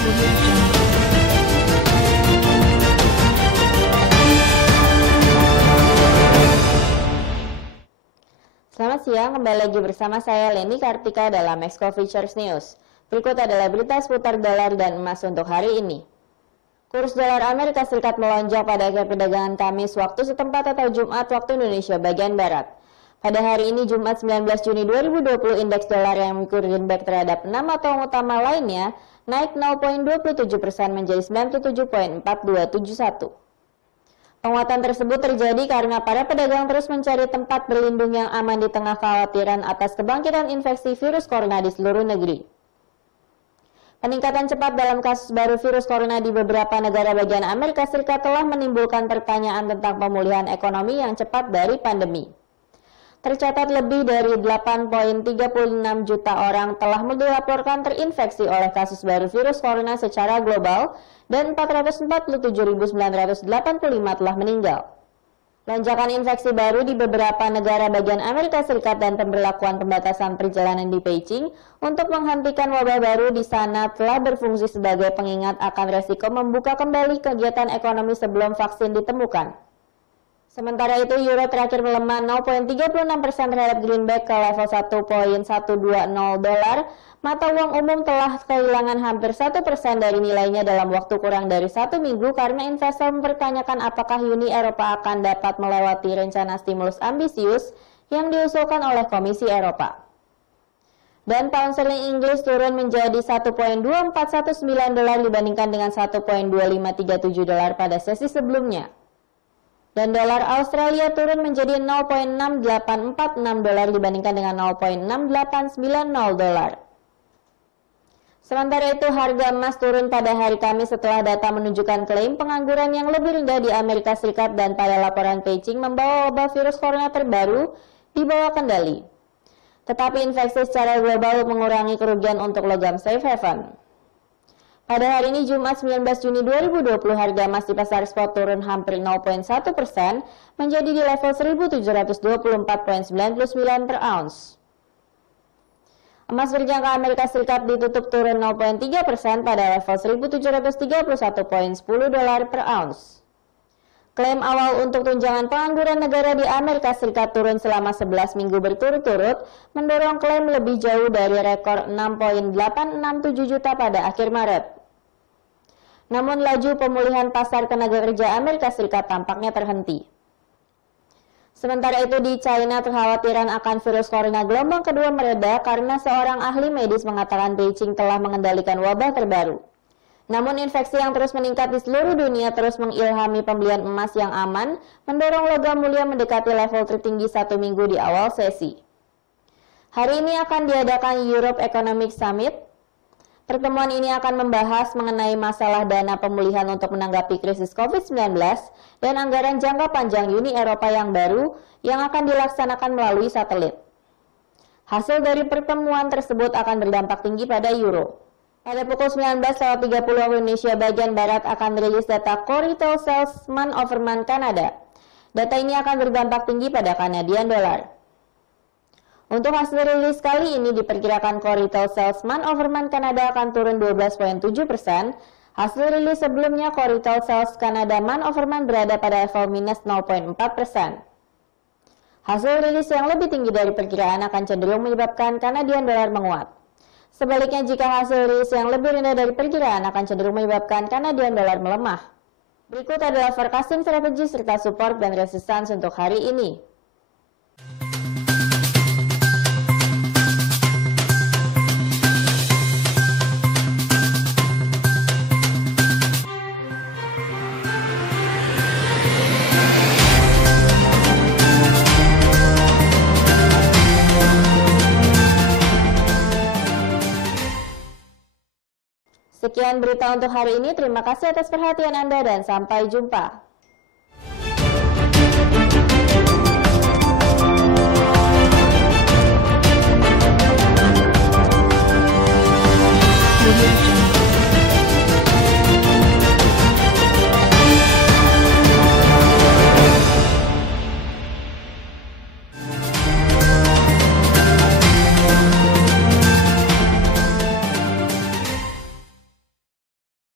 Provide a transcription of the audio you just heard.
Audio Jungle. Selamat siang, kembali lagi bersama saya Leni Kartika dalam Exco Futures News. Berikut adalah berita seputar dolar dan emas untuk hari ini. Kurs dolar Amerika Serikat melonjak pada akhir perdagangan Kamis waktu setempat atau Jumat waktu Indonesia bagian Barat. Pada hari ini Jumat 19 Juni 2020, indeks dolar yang mengikuti greenback terhadap 6 atau utama lainnya naik 0,27% menjadi 97.4271. Penguatan tersebut terjadi karena para pedagang terus mencari tempat berlindung yang aman di tengah kekhawatiran atas kebangkitan infeksi virus corona di seluruh negeri. Peningkatan cepat dalam kasus baru virus corona di beberapa negara bagian Amerika Serikat telah menimbulkan pertanyaan tentang pemulihan ekonomi yang cepat dari pandemi. Tercatat lebih dari 8,36 juta orang telah dilaporkan terinfeksi oleh kasus baru virus corona secara global dan 447.985 telah meninggal. Lonjakan infeksi baru di beberapa negara bagian Amerika Serikat dan pemberlakuan pembatasan perjalanan di Beijing untuk menghentikan wabah baru di sana telah berfungsi sebagai pengingat akan resiko membuka kembali kegiatan ekonomi sebelum vaksin ditemukan. Sementara itu, euro terakhir melemah 0,36% terhadap greenback ke level 1,120 dolar. Mata uang umum telah kehilangan hampir 1% dari nilainya dalam waktu kurang dari 1 minggu karena investor mempertanyakan apakah Uni Eropa akan dapat melewati rencana stimulus ambisius yang diusulkan oleh Komisi Eropa. Dan pound sterling Inggris turun menjadi 1,2419 dolar dibandingkan dengan 1,2537 dolar pada sesi sebelumnya. Dan dolar Australia turun menjadi 0,6846 dolar dibandingkan dengan 0,6890 dolar. Sementara itu, harga emas turun pada hari Kamis setelah data menunjukkan klaim pengangguran yang lebih rendah di Amerika Serikat dan pada laporan Beijing membawa wabah virus corona terbaru di bawah kendali. Tetapi infeksi secara global mengurangi kerugian untuk logam safe haven. Pada hari ini Jumat 19 Juni 2020, harga emas di pasar spot turun hampir 0,1% menjadi di level 1.724,99 per ounce. Emas berjangka Amerika Serikat ditutup turun 0,3% pada level 1.731,10 dolar per ounce. Klaim awal untuk tunjangan pengangguran negara di Amerika Serikat turun selama 11 minggu berturut-turut, mendorong klaim lebih jauh dari rekor 6,867 juta pada akhir Maret. Namun laju pemulihan pasar tenaga kerja Amerika Serikat tampaknya terhenti. Sementara itu di China, kekhawatiran akan virus corona gelombang kedua mereda karena seorang ahli medis mengatakan Beijing telah mengendalikan wabah terbaru. Namun infeksi yang terus meningkat di seluruh dunia terus mengilhami pembelian emas yang aman, mendorong logam mulia mendekati level tertinggi 1 minggu di awal sesi. Hari ini akan diadakan Europe Economic Summit. Pertemuan ini akan membahas mengenai masalah dana pemulihan untuk menanggapi krisis COVID-19 dan anggaran jangka panjang Uni Eropa yang baru yang akan dilaksanakan melalui satelit. Hasil dari pertemuan tersebut akan berdampak tinggi pada euro. Pada pukul 19.30 waktu Indonesia bagian Barat akan rilis data Core Retail Sales Month-over-Month Kanada. Data ini akan berdampak tinggi pada Canadian Dollar. Untuk hasil rilis kali ini diperkirakan Core Retail Sales Month-over-Month Kanada akan turun 12,7%. Hasil rilis sebelumnya Core Retail Sales Kanada Month-over-Month berada pada level minus 0,4%. Hasil rilis yang lebih tinggi dari perkiraan akan cenderung menyebabkan Canadian Dollar menguat. Sebaliknya, jika hasil rilis yang lebih rendah dari perkiraan akan cenderung menyebabkan Canadian Dollar melemah. Berikut adalah forecasting strategi serta support dan resistance untuk hari ini. Sekian berita untuk hari ini. Terima kasih atas perhatian Anda dan sampai jumpa.